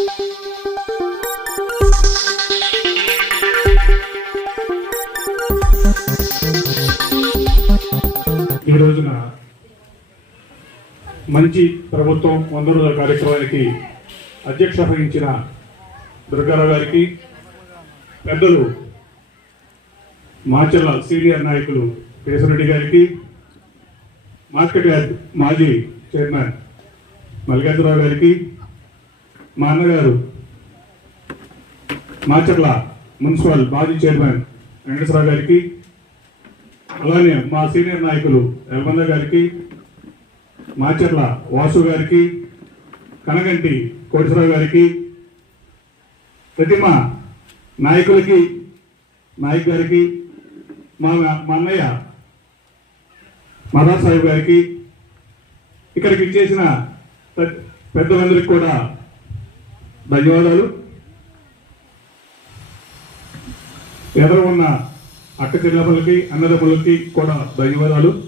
ఈ రోజున మంచి ప్రభుత్వం వంద రోజుల కార్యక్రమానికి అధ్యక్ష వహించిన దుర్గారావు గారికి పెద్దలు మాచర్ల సీనియర్ నాయకులు కేశవరెడ్డి గారికి మార్కెట్ మాజీ చైర్మన్ మల్లికార్జునరావు గారికి మా అన్నగారు మాచర్ల మున్సిపల్ మాజీ చైర్మన్ వెంకటేశ్వరరావు గారికి అలానే మా సీనియర్ నాయకులు ఎల్మంద గారికి మాచర్ల వాసు గారికి కనగంటి కోటేశ్వరరావు గారికి ప్రతిమ నాయకులకి నాయక్ గారికి మా మా అన్నయ్య మదా సాహిబ్ గారికి ఇక్కడికి ఇచ్చేసిన పెద్ద- పెద్దలందరికీ కూడా ధన్యవాదాలు. ఎదురు ఉన్న అక్క చెల్లెమ్మలకి అన్నదమ్ములకి కూడా ధన్యవాదాలు.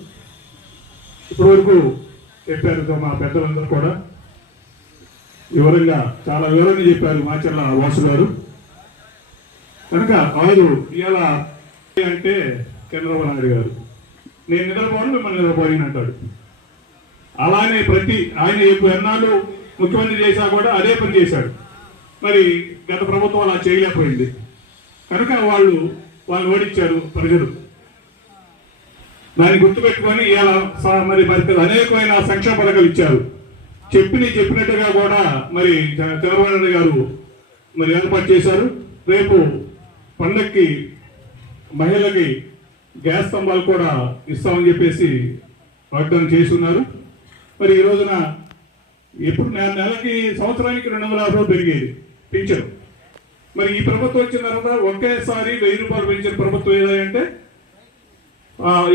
ఇప్పటివరకు చెప్పారు మా పెద్దలందరూ కూడా. వివరంగా చాలా వివరంగా చెప్పారు మాచర్ల వాసు గారు. కనుక కాదు ఇవాళ అంటే చంద్రబాబు నాయుడు గారు. నేను నిద్రపోను మిమ్మల్ని నిద్రపోయాను అంటాడు. అలానే ప్రతి ఆయన ఎన్నాళ్ళు ముఖ్యమంత్రి చేశా కూడా అదే పని చేశాడు. మరి గత ప్రభుత్వం అలా చేయలేకపోయింది. కనుక వాళ్ళు వాళ్ళు ఓడించారు ప్రజలు. దాన్ని గుర్తుపెట్టుకొని ఇలా మరి మరి అనేకమైన సంక్షేమ పథకాలు ఇచ్చారు. చెప్పిన చెప్పినట్టుగా కూడా మరి చంద్రబాబు నాయుడు గారు మరి ఏర్పాటు చేశారు. రేపు పండక్కి మహిళలకి గ్యాస్ స్తంభాలు కూడా ఇస్తామని చెప్పేసి వాగ్దానం చేస్తున్నారు. మరి ఈ రోజున ఎప్పుడు నెలకి సంవత్సరానికి రెండు వందల యాభై పెరిగేది. పింఛను మరి ఈ ప్రభుత్వం వచ్చిన తర్వాత ఒకేసారి వెయ్యి రూపాయలు పెంచిన ప్రభుత్వం ఏదంటే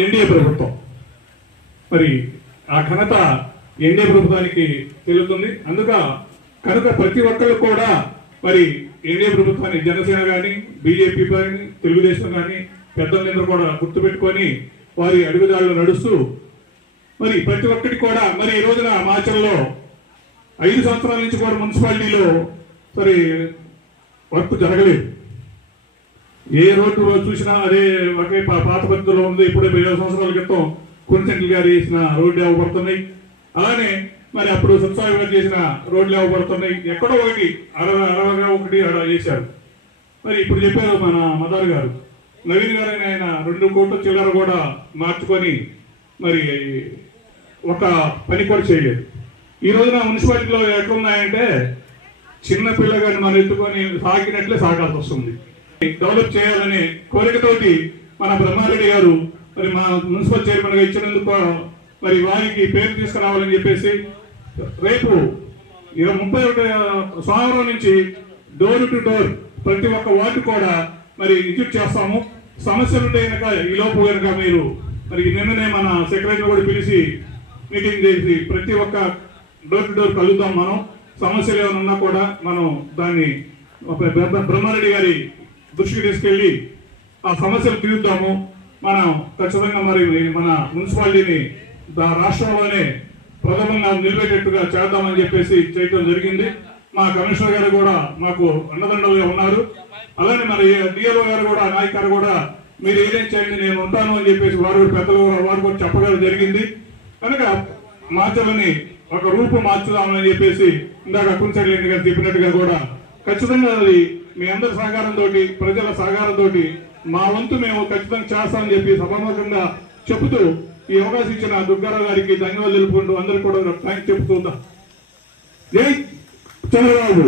ఎన్డీఏ ప్రభుత్వం. మరి ఆ ఘనత ఎన్డీఏ ప్రభుత్వానికి తెలుస్తుంది. అందుక కనుక ప్రతి ఒక్కరు కూడా మరి ఎన్డీఏ ప్రభుత్వాన్ని జనసేన కానీ బీజేపీ కానీ తెలుగుదేశం కానీ పెద్దలందరూ కూడా గుర్తుపెట్టుకొని వారి అడుగుదారులు నడుస్తూ మరి ప్రతి ఒక్కటి కూడా మరి ఈ రోజున మాచల్లో ఐదు సంవత్సరాల నుంచి కూడా మున్సిపాలిటీలో మరి వర్క్ జరగలేదు. ఏ రోడ్డు చూసినా అదే ఒకే పాత పద్ధతిలో ఉంది. ఇప్పుడే ఏడు సంవత్సరాల క్రితం కొన్సెంట్ల గారు చేసిన రోడ్లు ఇవ్వబడుతున్నాయి అలానే మరి అప్పుడు సత్సాయి గారు చేసిన రోడ్లు ఇవ్వబడుతున్నాయి ఎక్కడో ఒకటి అరవై అరవగా ఒకటి అలా చేశారు. మరి ఇప్పుడు చెప్పారు మన మదార్ గారు. నవీన్ గారు ఆయన రెండు కోట్ల చిల్లర కూడా మార్చుకొని మరి ఒక పని కూడా చేయలేదు. ఈ రోజున మున్సిపాలిటీలో ఎట్లున్నాయంటే చిన్న పిల్లగాని మనం ఎత్తుకొని సాగినట్లే సాగాల్సి వస్తుంది. డెవలప్ చేయాలనే కోరికతోటి మన బ్రహ్మారెడ్డి గారు మరి మా మున్సిపల్ చైర్మన్గా ఇచ్చినందుకు మరి వారికి పేరు తీసుకురావాలని చెప్పేసి రేపు ఇరవై ముప్పై ఒకటి సోమవారం నుంచి డోర్ టు డోర్ ప్రతి ఒక్క వార్డు కూడా మరి విజిట్ చేస్తాము. సమస్యలు ఉంటే కనుక ఈ లోపు కనుక మీరు మరి నిన్ననే మన సెక్రటరీ కూడా పిలిచి మీటింగ్ చేసి ప్రతి ఒక్క డోర్ టు డోర్ కలుద్దాం మనం. సమస్యలు ఏమైనా ఉన్నా కూడా మనం దాన్ని ఒక బ్రహ్మారెడ్డి గారి దృష్టికి తీసుకెళ్ళి ఆ సమస్యలు తీరుద్దాము. మనం ఖచ్చితంగా మరి మన మున్సిపాలిటీని దా- రాష్ట్రంలోనే ప్రథమంగా నిలబెట్టేట్టుగా చేద్దామని చెప్పేసి చేయటం జరిగింది. మా కమిషనర్ గారు కూడా మాకు అండదండలుగా ఉన్నారు. అలానే మరి డిఎల్ఓ గారు కూడా నాయక్ గారు కూడా మీరు ఏదేం చేయండి నేను ఉంటాను అని చెప్పేసి వారు పెద్దలు వారు కూడా చెప్పగలం జరిగింది. కనుక మార్చాలని ఒక రూపు మార్చుదామని చెప్పేసి ఇందాక కుంచెడ్ల గారు చెప్పినట్టుగా కూడా ఖచ్చితంగా అది మీ అందరి సహకారంతో ప్రజల సహకారంతో మా వంతు మేము ఖచ్చితంగా చేస్తామని చెప్పి సభాముఖంగా చెబుతూ ఈ అవకాశం ఇచ్చిన దుర్గారావు గారికి ధన్యవాదాలు తెలుపుకుంటూ అందరికీ కూడా థ్యాంక్స్ చెబుతుందా జై చంద్రబాబు.